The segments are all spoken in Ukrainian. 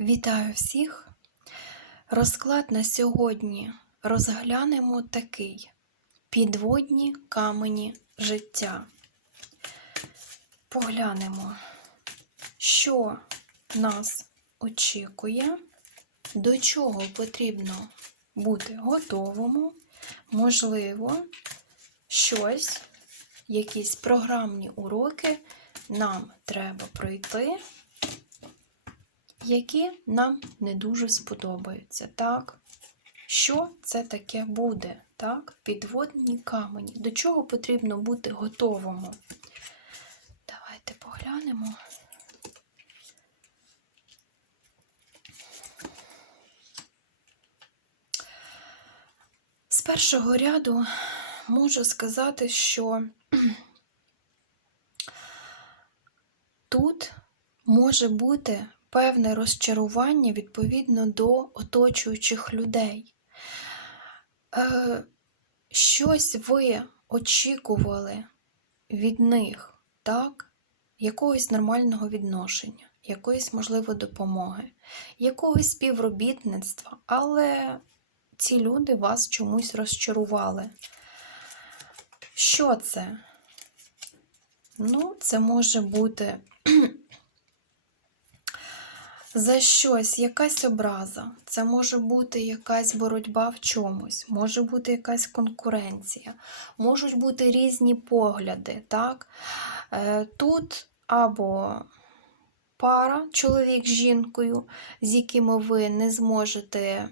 Вітаю всіх! Розклад на сьогодні розглянемо такий: підводні камені життя. Поглянемо, що нас очікує, до чого потрібно бути готовому, можливо, щось, якісь програмні уроки нам треба пройти які нам не дуже сподобаються. Так? Що це таке буде? Так? Підводні камені. До чого потрібно бути готовому? Давайте поглянемо. З першого ряду можу сказати, що тут може бути певне розчарування відповідно до оточуючих людей. Е, Щось ви очікували від них, так? Якогось нормального відношення, якоїсь, можливо, допомоги, якогось співробітництва, але ці люди вас чомусь розчарували. Що це? Ну, це може бути за щось, якась образа. Це може бути якась боротьба в чомусь, може бути якась конкуренція, можуть бути різні погляди. так? Е, Тут або пара, чоловік з жінкою, з якими ви не зможете.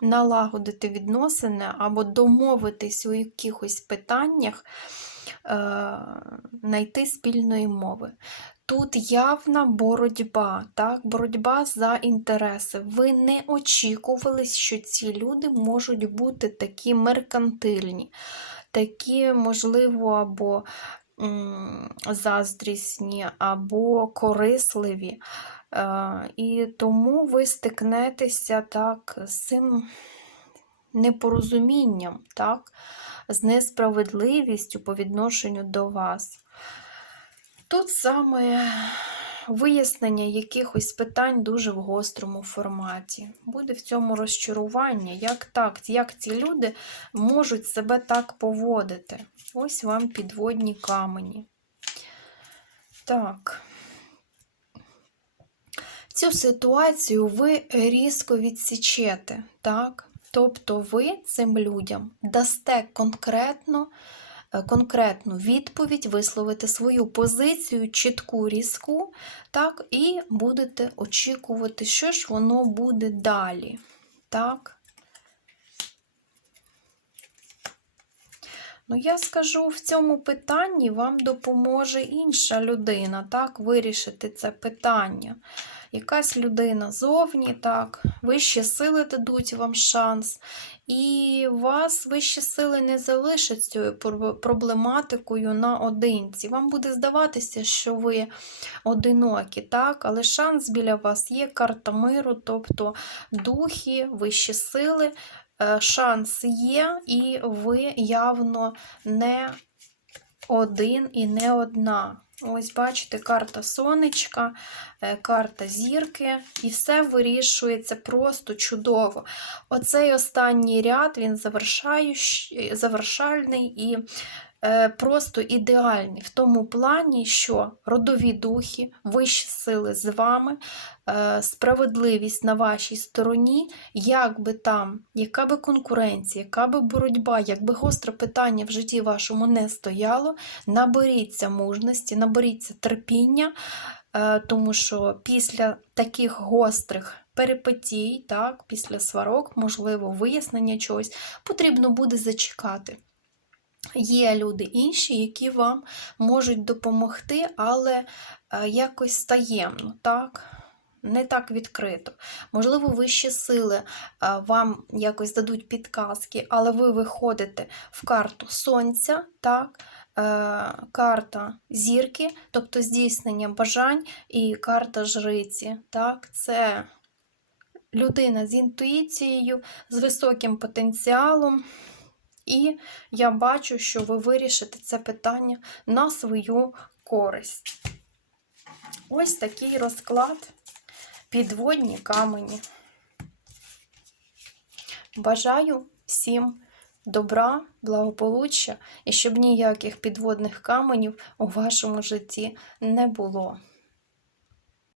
Налагодити відносини або домовитись у якихось питаннях, е, знайти спільної мови. Тут явна боротьба, так? боротьба за інтереси. Ви не очікували, що ці люди можуть бути такі меркантильні, такі, можливо, або м заздрісні, або корисливі. Е і тому ви стикнетеся так з цим непорозумінням, так? з несправедливістю по відношенню до вас. Тут саме вияснення якихось питань дуже в гострому форматі. Буде в цьому розчарування, як так, як ці люди можуть себе так поводити. Ось вам підводні камені. Так. Цю ситуацію ви різко відсічете, так? Тобто ви цим людям дасте конкретно конкретну відповідь, висловити свою позицію, чітку, різку, так, і будете очікувати, що ж воно буде далі. Так. Ну, я скажу, в цьому питанні вам допоможе інша людина, так, вирішити це питання якась людина зовні, так, вищі сили дадуть вам шанс, і вас вищі сили не залишать цією проблематикою наодинці. Вам буде здаватися, що ви одинокі, так, але шанс біля вас є карта миру, тобто духи, вищі сили. Е, шанс є, і ви явно не один і не одна. Ось, бачите, карта сонечка, е, карта зірки, і все вирішується просто чудово. Оцей останній ряд він завершальний і Е, просто ідеальний в тому плані, що родові духи, вищі сили з вами, е, справедливість на вашій стороні, як би там, яка би конкуренція, яка би боротьба, якби гостре питання в житті вашому не стояло, наберіться мужності, наберіться терпіння, е, тому що після таких гострих перипетій, так, після сварок, можливо, вияснення чогось, потрібно буде зачекати. Є люди інші, які вам можуть допомогти, але е, якось таємно, так? Не так відкрито. Можливо, вищі сили е, вам якось дадуть підказки, але ви виходите в карту Сонця, так? Е, карта зірки, тобто здійснення бажань, і карта жриці. Так? Це людина з інтуїцією, з високим потенціалом. І я бачу, що ви вирішите це питання на свою користь. Ось такий розклад підводні камені. Бажаю всім добра, благополуччя і щоб ніяких підводних каменів у вашому житті не було.